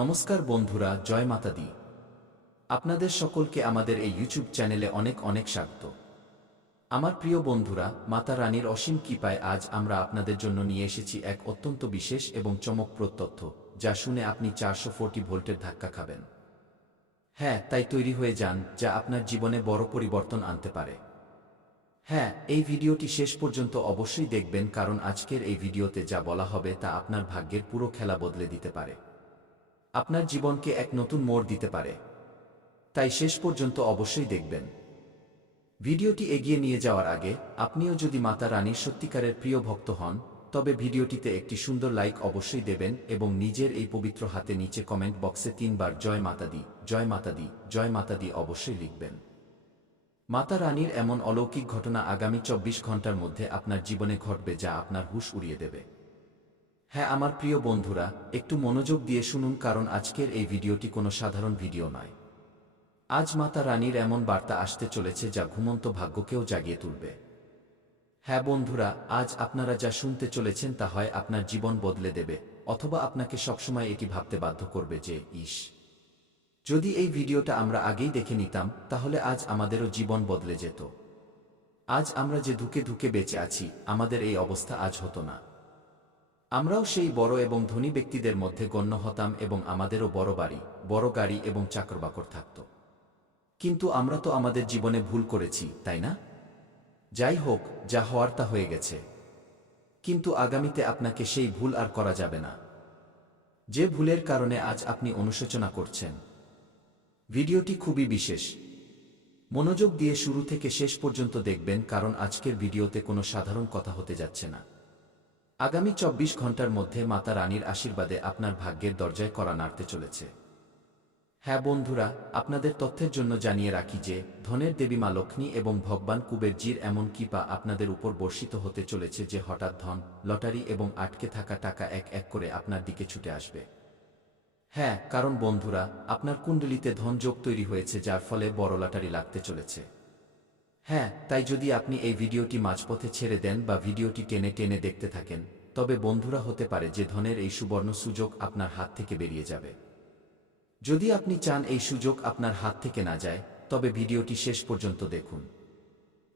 নমস্কার বন্ধুরা, জয় মাতা দি। আপনাদের সকলকে আমাদের এই ইউটিউব চ্যানেলে অনেক অনেক স্বাগত। আমার প্রিয় বন্ধুরা, মাতা রানীর অসীম কৃপায় আজ আমরা আপনাদের জন্য নিয়ে এসেছি এক অত্যন্ত বিশেষ এবং চমকপ্রদ তথ্য, যা শুনে আপনি 440 ভোল্টের ধাক্কা খাবেন। হ্যাঁ, তাই তৈরি হয়ে যান, যা আপনার জীবনে বড় পরিবর্তন আনতে পারে। হ্যাঁ, এই ভিডিওটি শেষ পর্যন্ত অবশ্যই দেখবেন, কারণ আজকের এই ভিডিওতে যা বলা হবে তা আপনার ভাগ্যের পুরো খেলা বদলে দিতে পারে, আপনার জীবনকে এক নতুন মোড় দিতে পারে। তাই শেষ পর্যন্ত অবশ্যই দেখবেন। ভিডিওটি এগিয়ে নিয়ে যাওয়ার আগে আপনিও যদি মাতা রানীর সত্যিকারের প্রিয় ভক্ত হন, তবে ভিডিওটিতে একটি সুন্দর লাইক অবশ্যই দেবেন এবং নিজের এই পবিত্র হাতে নিচে কমেন্ট বক্সে 3 বার জয় মাতা দি, জয় মাতা দি, জয় মাতা দি অবশ্যই লিখবেন। মাতা রানীর এমন অলৌকিক ঘটনা আগামী 24 ঘন্টার মধ্যে আপনার জীবনে ঘটবে, যা আপনার হুঁশ উড়িয়ে দেবে। হ্যাঁ আমার প্রিয় বন্ধুরা, একটু মনোযোগ দিয়ে শুনুন, কারণ আজকের এই ভিডিওটি কোনো সাধারণ ভিডিও নয়। আজ মাতা রানীর এমন বার্তা আসতে চলেছে যা ঘুমন্ত ভাগ্যকেও জাগিয়ে তুলবে। হ্যাঁ বন্ধুরা, আজ আপনারা যা শুনতে চলেছেন তা হয় আপনার জীবন বদলে দেবে, অথবা আপনাকে সবসময় এটি ভাবতে বাধ্য করবে যে ইস, যদি এই ভিডিওটা আমরা আগেই দেখে নিতাম, তাহলে আজ আমাদেরও জীবন বদলে যেত। আজ আমরা যে ধুকে ধুকে বেঁচে আছি, আমাদের এই অবস্থা আজ হতো না। আমরাও সেই বড় এবং ধনী ব্যক্তিদের মধ্যে গণ্য হতাম এবং আমাদেরও বড় বাড়ি, বড় গাড়ি এবং চাকরবাকর থাকত। কিন্তু আমরা তো আমাদের জীবনে ভুল করেছি, তাই না? যাই হোক, যা হওয়ার তা হয়ে গেছে। কিন্তু আগামীতে আপনাকে সেই ভুল আর করা যাবে না, যে ভুলের কারণে আজ আপনি অনুশোচনা করছেন। ভিডিওটি খুবই বিশেষ। মনোযোগ দিয়ে শুরু থেকে শেষ পর্যন্ত দেখবেন, কারণ আজকের ভিডিওতে কোনো সাধারণ কথা হতে যাচ্ছে না। আগামী 24 ঘন্টার মধ্যে মাতা রানীর আশীর্বাদে আপনার ভাগ্যের দরজায় কড়া নাড়তে চলেছে। হ্যাঁ বন্ধুরা, আপনাদের তথ্যের জন্য জানিয়ে রাখি যে ধনের দেবী মা লক্ষ্মী এবং ভগবান কুবেরজির এমন কৃপা আপনাদের উপর বর্ষিত হতে চলেছে যে হঠাৎ ধন, লটারি এবং আটকে থাকা টাকা এক এক করে আপনার দিকে ছুটে আসবে। হ্যাঁ, কারণ বন্ধুরা, আপনার কুণ্ডলিতে ধন যোগ তৈরি হয়েছে, যার ফলে বড় লটারি লাগতে চলেছে। হ্যাঁ, তাই যদি আপনি এই ভিডিওটি মাঝপথে ছেড়ে দেন বা ভিডিওটি টেনে টেনে দেখতে থাকেন, তবে বন্ধুরা হতে পারে যে ধনের এই সুবর্ণ সুযোগ আপনার হাত থেকে বেরিয়ে যাবে। যদি আপনি চান এই সুযোগ আপনার হাত থেকে না যায়, তবে ভিডিওটি শেষ পর্যন্ত দেখুন।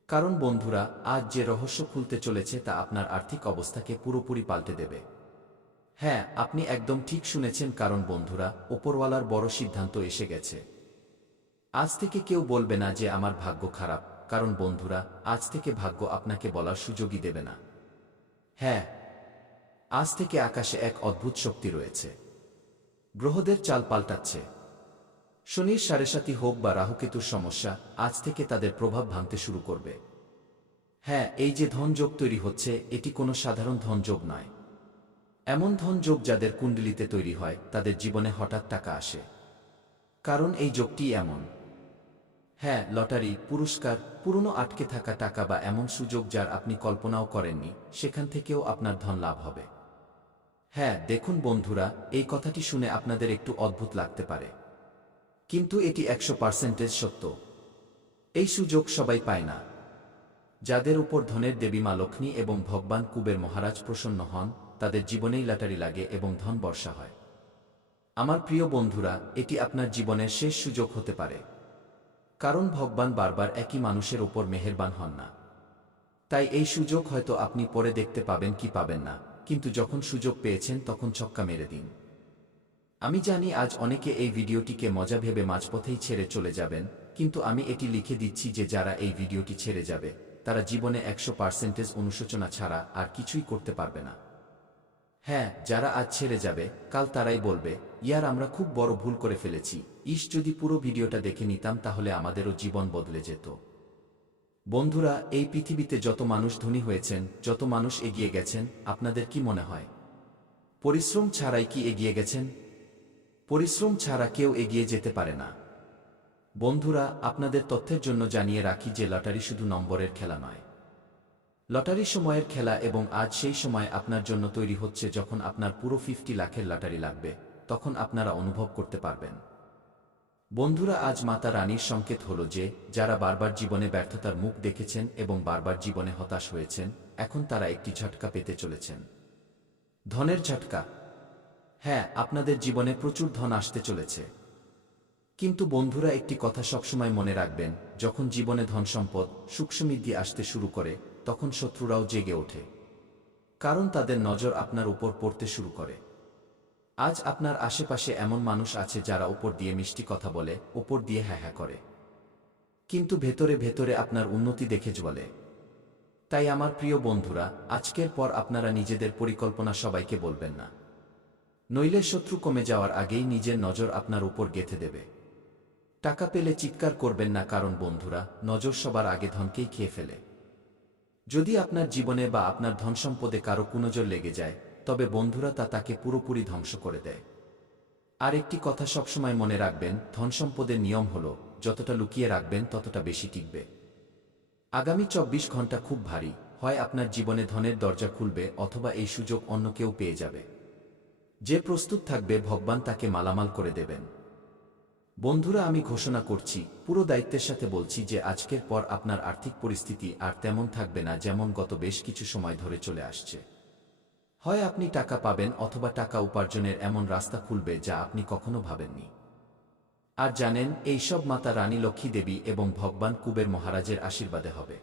কারণ বন্ধুরা, আজ যে রহস্য খুলতে চলেছে তা আপনার আর্থিক অবস্থাকে পুরোপুরি পাল্টে দেবে। হ্যাঁ, আপনি একদম ঠিক শুনেছেন, কারণ বন্ধুরা, ওপরওয়ালার বড় সিদ্ধান্ত এসে গেছে। আজ থেকে কেউ বলবে না যে আমার ভাগ্য খারাপ, কারণ বন্ধুরা, আজ থেকে ভাগ্য আপনাকে বলার সুযোগই দেবে না। হ্যাঁ, আজ থেকে আকাশে এক অদ্ভুত শক্তি রয়েছে। গ্রহদের চাল পাল্টাচ্ছে। শনির সাড়েসাতি হোক বা রাহুকেতুর সমস্যা, আজ থেকে তাদের প্রভাব ভাঙতে শুরু করবে। হ্যাঁ, এই যে ধনযোগ তৈরি হচ্ছে, এটি কোনো সাধারণ ধনযোগ নয়। এমন ধনযোগ যাদের কুণ্ডলিতে তৈরি হয়, তাদের জীবনে হঠাৎ টাকা আসে। কারণ এই যোগটি এমন। হ্যাঁ, লটারি, পুরস্কার, পুরনো আটকে থাকা টাকা বা এমন সুযোগ যার আপনি কল্পনাও করেননি, সেখান থেকেও আপনার ধন লাভ হবে। হ্যাঁ দেখুন বন্ধুরা, এই কথাটি শুনে আপনাদের একটু অদ্ভুত লাগতে পারে, কিন্তু এটি 100% সত্য। এই সুযোগ সবাই পায় না। যাদের উপর ধনের দেবী মা লক্ষ্মী এবং ভগবান কুবের মহারাজ প্রসন্ন হন, তাদের জীবনেই লটারি লাগে এবং ধন বর্ষা হয়। আমার প্রিয় বন্ধুরা, এটি আপনার জীবনের শেষ সুযোগ হতে পারে। কারণ ভগবান বারবার একই মানুষের ওপর মেহেরবান হন না। তাই এই সুযোগ হয়তো আপনি পরে দেখতে পাবেন কি পাবেন না, কিন্তু যখন সুযোগ পেয়েছেন তখন ছক্কা মেরে দিন। আমি জানি আজ অনেকে এই ভিডিওটিকে মজা ভেবে মাঝপথেই ছেড়ে চলে যাবেন, কিন্তু আমি এটি লিখে দিচ্ছি যে যারা এই ভিডিওটি ছেড়ে যাবে, তারা জীবনে 100% অনুশোচনা ছাড়া আর কিছুই করতে পারবে না। হ্যাঁ, যারা আজ ছেড়ে যাবে, কাল তারাই বলবে, ইয়ার আমরা খুব বড় ভুল করে ফেলেছি, ইস যদি পুরো ভিডিওটা দেখে নিতাম তাহলে আমাদেরও জীবন বদলে যেত। বন্ধুরা, এই পৃথিবীতে যত মানুষ ধনী হয়েছেন, যত মানুষ এগিয়ে গেছেন, আপনাদের কি মনে হয় পরিশ্রম ছাড়াই কি এগিয়ে গেছেন? পরিশ্রম ছাড়া কেউ এগিয়ে যেতে পারে না। বন্ধুরা, আপনাদের তথ্যের জন্য জানিয়ে রাখি যে লটারি শুধু নম্বরের খেলা নয়। লটারি সময়ের খেলা, এবং আজ সেই সময় আপনার জন্য তৈরি হচ্ছে যখন আপনার পুরো 50 লাখের লটারি লাগবে, তখন আপনারা অনুভব করতে পারবেন। বন্ধুরা, আজ মাতা রানীর সংকেত হলো যে যারা বারবার জীবনে ব্যর্থতার মুখ দেখেছেন এবং বারবার জীবনে হতাশ হয়েছেন, এখন তারা একটি ঝটকা পেতে চলেছেন। ধনের ঝটকা। হ্যাঁ, আপনাদের জীবনে প্রচুর ধন আসতে চলেছে। কিন্তু বন্ধুরা, একটি কথা সবসময় মনে রাখবেন, যখন জীবনে ধনসম্পদ, সুখ সমৃদ্ধি আসতে শুরু করে, তখন শত্রুরাও জেগে ওঠে। কারণ তাদের নজর আপনার উপর পড়তে শুরু করে। আজ আপনার আশেপাশে এমন মানুষ আছে যারা উপর দিয়ে মিষ্টি কথা বলে, উপর দিয়ে হ্যাঁ হ্যাঁ করে, কিন্তু ভেতরে ভেতরে আপনার উন্নতি দেখে জ্বলে। তাই আমার প্রিয় বন্ধুরা, আজকের পর আপনারা নিজেদের পরিকল্পনা সবাইকে বলবেন না, নইলে শত্রু কমে যাওয়ার আগেই নিজের নজর আপনার উপর গেঁথে দেবে। টাকা পেলে চিৎকার করবেন না, কারণ বন্ধুরা, নজর সবার আগে ধনকেই খেয়ে ফেলে। যদি আপনার জীবনে বা আপনার ধনসম্পদে কারো কুনজর লেগে যায়, তবে বন্ধুরা, তা তাকে পুরোপুরি ধ্বংস করে দেয়। আর একটি কথা সবসময় মনে রাখবেন, ধনসম্পদের নিয়ম হলো, যতটা লুকিয়ে রাখবেন ততটা বেশি টিকবে। আগামী ২৪ ঘন্টা খুব ভারী, হয় আপনার জীবনে ধনের দরজা খুলবে অথবা এই সুযোগ অন্য কেউ পেয়ে যাবে। যে প্রস্তুত থাকবে, ভগবান তাকে মালামাল করে দেবেন। বন্ধুরা, আমি ঘোষণা করছি, পুরো দায়িত্বের সাথে বলছি যে আজকের পর আপনার আর্থিক পরিস্থিতি আর তেমন থাকবে না যেমন গত বেশ কিছু সময় ধরে চলে আসছে। হয় আপনি টাকা পাবেন অথবা টাকা উপার্জনের এমন রাস্তা খুলবে যা আপনি কখনো ভাবেননি। আর জানেন, এইসব মাতা রানী লক্ষ্মী দেবী এবং ভগবান কুবের মহারাজের আশীর্বাদে হবে।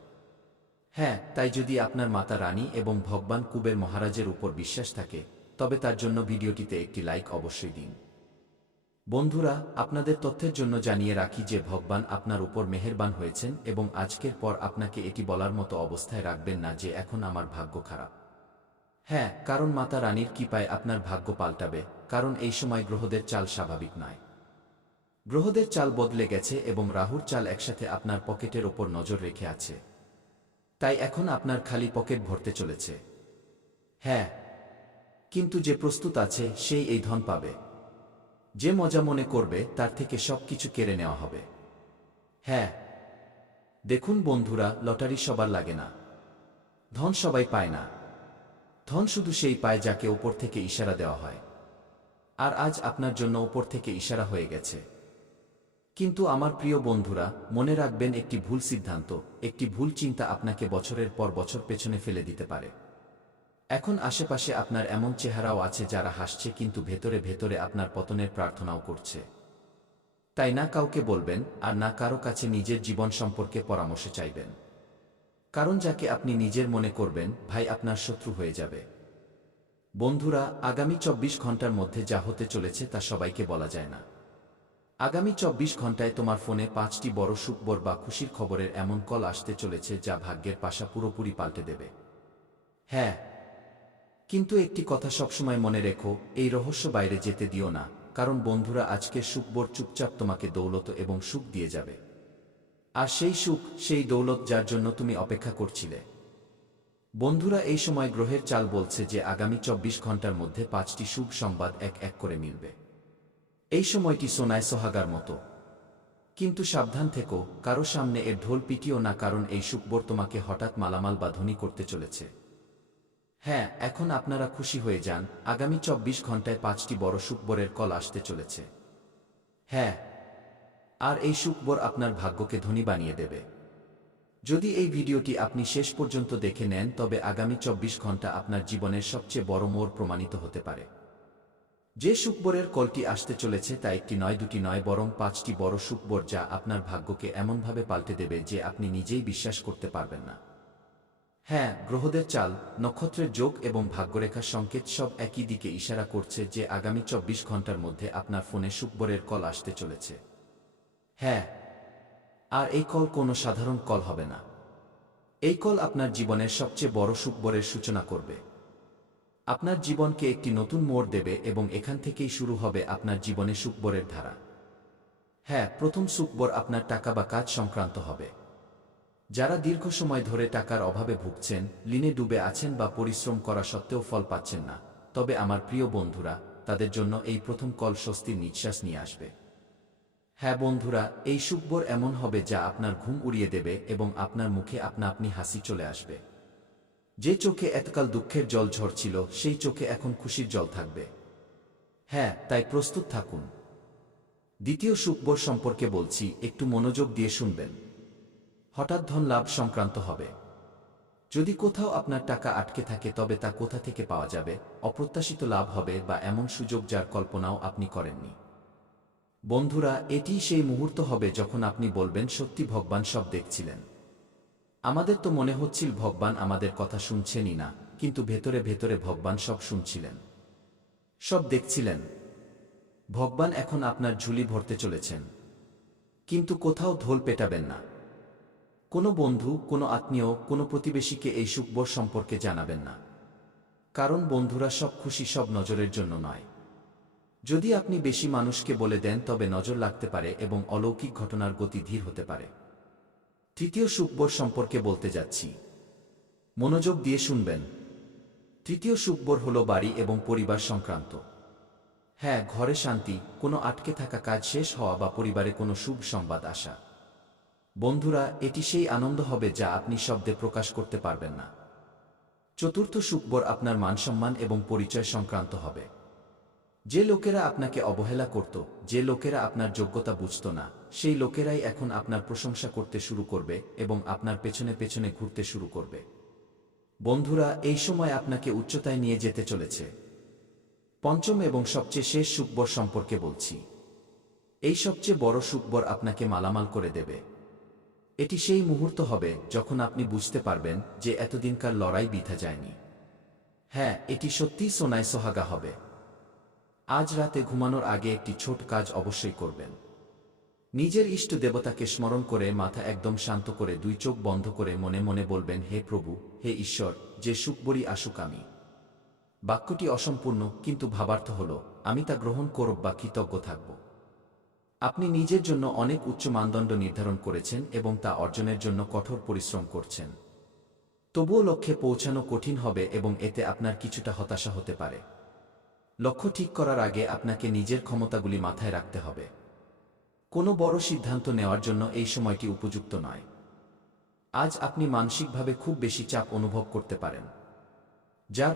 হ্যাঁ, তাই যদি আপনার মাতা রানী এবং ভগবান কুবের মহারাজের উপর বিশ্বাস থাকে, তবে তার জন্য ভিডিওটিতে একটি লাইক অবশ্যই দিন। বন্ধুরা, আপনাদের তথ্যের জন্য জানিয়ে রাখি যে ভগবান আপনার উপর মেহেরবান হয়েছেন এবং আজকের পর আপনাকে এটি বলার মতো অবস্থায় রাখবেন না যে এখন আমার ভাগ্য খারাপ। হ্যাঁ, কারণ মাতা রানীর কৃপায় আপনার ভাগ্য পাল্টাবে, কারণ এই সময় গ্রহদের চাল স্বাভাবিক নয়। গ্রহদের চাল বদলে গেছে এবং রাহুর চাল একসাথে আপনার পকেটের ওপর নজর রেখে আছে। তাই এখন আপনার খালি পকেট ভরতে চলেছে। হ্যাঁ, কিন্তু যে প্রস্তুত আছে সেই এই ধন পাবে। যে মজা মনে করবে তার থেকে সবকিছু কেড়ে নেওয়া হবে। হ্যাঁ, দেখুন বন্ধুরা, লটারি সবার লাগে না, ধন সবাই পায় না। ধন শুধু সেই পায় যাকে ওপর থেকে ইশারা দেওয়া হয়। আর আজ আপনার জন্য ওপর থেকে ইশারা হয়ে গেছে। কিন্তু আমার প্রিয় বন্ধুরা, মনে রাখবেন, একটি ভুল সিদ্ধান্ত, একটি ভুল চিন্তা আপনাকে বছরের পর বছর পেছনে ফেলে দিতে পারে। এখন আশেপাশে আপনার এমন চেহারাও আছে যারা হাসছে, কিন্তু ভেতরে ভেতরে আপনার পতনের প্রার্থনাও করছে। তাই না কাউকে বলবেন আর না কারো কাছে নিজের জীবন সম্পর্কে পরামর্শ চাইবেন। কারণ যাকে আপনি নিজের মনে করবেন, ভাই, আপনার শত্রু হয়ে যাবে। বন্ধুরা, আগামী ২৪ ঘন্টার মধ্যে যা হতে চলেছে তা সবাইকে বলা যায় না। আগামী ২৪ ঘন্টায় তোমার ফোনে ৫টি বড় সুখবর বা খুশির খবরের এমন কল আসতে চলেছে যা ভাগ্যের পাশা পুরোপুরি পাল্টে দেবে। হ্যাঁ, কিন্তু একটি কথা সবসময় মনে রেখো, এই রহস্য বাইরে যেতে দিও না, কারণ বন্ধুরা, আজকের সুখবর চুপচাপ তোমাকে দৌলত এবং সুখ দিয়ে যাবে। আর সেই সুখ, সেই দৌলত যার জন্য তুমি অপেক্ষা করছিলে। বন্ধুরা, এই সময় গ্রহের চাল বলছে যে আগামী ২৪ ঘন্টার মধ্যে ৫টি শুভ সংবাদ এক এক করে মিলবে। এই সময়টি সোনায় সোহাগার মতো। কিন্তু সাবধান থেকো, কারো সামনে এর ঢোল পিটিও না, কারণ এই সুখবর তোমাকে হঠাৎ মালামাল বা ধনী করতে চলেছে। হ্যাঁ, এখন আপনারা খুশি হয়ে যান, আগামী ২৪ ঘন্টায় ৫টি বড় সুখবরের কল আসতে চলেছে। হ্যাঁ, আর এই সুখবর আপনার ভাগ্যকে ধনী বানিয়ে দেবে। যদি এই ভিডিওটি আপনি শেষ পর্যন্ত দেখে নেন, তবে আগামী ২৪ ঘন্টা আপনার জীবনের সবচেয়ে বড় মোড় প্রমাণিত হতে পারে। যে সুখবরের কলটি আসতে চলেছে তা একটি নয়, দুটি নয়, বরং ৫টি বড় সুখবর, যা আপনার ভাগ্যকে এমনভাবে পাল্টে দেবে যে আপনি নিজেই বিশ্বাস করতে পারবেন না। হ্যাঁ, গ্রহদের চাল, নক্ষত্রের যোগ এবং ভাগ্যরেখার সংকেত সব একই দিকে ইশারা করছে যে আগামী ২৪ ঘন্টার মধ্যে আপনার ফোনে সুখবরের কল আসতে চলেছে। হ্যাঁ, আর এই কল কোনো সাধারণ কল হবে না। এই কল আপনার জীবনের সবচেয়ে বড় সুখবরের সূচনা করবে। আপনার জীবনকে একটি নতুন মোড় দেবে এবং এখান থেকেই শুরু হবে আপনার জীবনে সুখবরের ধারা। হ্যাঁ, প্রথম সুখবর আপনার টাকা বা কাজ সংক্রান্ত হবে। যারা দীর্ঘ সময় ধরে টাকার অভাবে ভুগছেন, ঋণে ডুবে আছেন বা পরিশ্রম করা সত্ত্বেও ফল পাচ্ছেন না, তবে আমার প্রিয় বন্ধুরা, তাদের জন্য এই প্রথম কল স্বস্তির নিঃশ্বাস নিয়ে আসবে। হ্যাঁ বন্ধুরা, এই সুখবর এমন হবে যা আপনার ঘুম উড়িয়ে দেবে এবং আপনার মুখে আপনা আপনি হাসি চলে আসবে। যে চোখে এতকাল দুঃখের জল ঝরছিল, সেই চোখে এখন খুশির জল থাকবে। হ্যাঁ, তাই প্রস্তুত থাকুন। দ্বিতীয় সুখবর সম্পর্কে বলছি, একটু মনোযোগ দিয়ে শুনবেন। হঠাৎ ধন লাভ সংক্রান্ত হবে। যদি কোথাও আপনার টাকা আটকে থাকে তবে তা কোথা থেকে পাওয়া যাবে, অপ্রত্যাশিত লাভ হবে বা এমন সুযোগ যার কল্পনাও আপনি করেননি। বন্ধুরা, এটিই সেই মুহূর্ত হবে যখন আপনি বলবেন, সত্যি ভগবান সব দেখছিলেন। আমাদের তো মনে হচ্ছিল ভগবান আমাদের কথা শুনছেনই না, কিন্তু ভেতরে ভেতরে ভগবান সব শুনছিলেন, সব দেখছিলেন। ভগবান এখন আপনার ঝুলি ভরতে চলেছেন। কিন্তু কোথাও ঢোল পেটাবেন না। কোনো বন্ধু, কোনো আত্মীয়, কোনো প্রতিবেশীকে এই সুখবর সম্পর্কে জানাবেন না। কারণ বন্ধুরা, সব খুশি সব নজরের জন্য নয়। যদি আপনি বেশি মানুষকে বলে দেন তবে নজর লাগতে পারে এবং অলৌকিক ঘটনার গতি ধীর হতে পারে। তৃতীয় সুখবর সম্পর্কে বলতে যাচ্ছি, মনোযোগ দিয়ে শুনবেন। তৃতীয় সুখবর হল বাড়ি এবং পরিবার সংক্রান্ত। হ্যাঁ, ঘরে শান্তি, কোনো আটকে থাকা কাজ শেষ হওয়া বা পরিবারে কোনো শুভ সংবাদ আসা। বন্ধুরা, এটি সেই আনন্দ হবে যা আপনি শব্দে প্রকাশ করতে পারবেন না। চতুর্থ সুখবর আপনার মানসম্মান এবং পরিচয় সংক্রান্ত হবে। যে লোকেরা আপনাকে অবহেলা করত, যে লোকেরা আপনার যোগ্যতা বুঝত না, সেই লোকেরাই এখন আপনার প্রশংসা করতে শুরু করবে এবং আপনার পেছনে পেছনে ঘুরতে শুরু করবে। বন্ধুরা, এই সময় আপনাকে উচ্চতায় নিয়ে যেতে চলেছে। পঞ্চম এবং সবচেয়ে শেষ সুখবর সম্পর্কে বলছি। এই সবচেয়ে বড় সুখবর আপনাকে মালামাল করে দেবে। এটি সেই মুহূর্ত হবে যখন আপনি বুঝতে পারবেন যে এতদিনকার লড়াই বৃথা যায়নি। হ্যাঁ, এটি সত্যিই সোনায় সোহাগা হবে। আজ রাতে ঘুমানোর আগে একটি ছোট কাজ অবশ্যই করবেন। নিজের ইষ্ট দেবতাকে স্মরণ করে মাথা একদম শান্ত করে 2 চোখ বন্ধ করে মনে মনে বলবেন, হে প্রভু, হে ঈশ্বর, যে সুখবরই আসুক আমি। বাক্যটি অসম্পূর্ণ, কিন্তু ভাবার্থ হল, আমি তা গ্রহণ করব বা কৃতজ্ঞ থাকব। আপনি নিজের জন্য অনেক উচ্চ মানদণ্ড নির্ধারণ করেছেন এবং তা অর্জনের জন্য কঠোর পরিশ্রম করছেন। তবুও লক্ষ্যে পৌঁছানো কঠিন হবে এবং এতে আপনার কিছুটা হতাশা হতে পারে। লক্ষ্য ঠিক করার আগে আপনাকে নিজের ক্ষমতাগুলি মাথায় রাখতে হবে। কোনো বড় সিদ্ধান্ত নেওয়ার জন্য এই সময়টি উপযুক্ত নয়। আজ আপনি মানসিকভাবে খুব বেশি চাপ অনুভব করতে পারেন, যার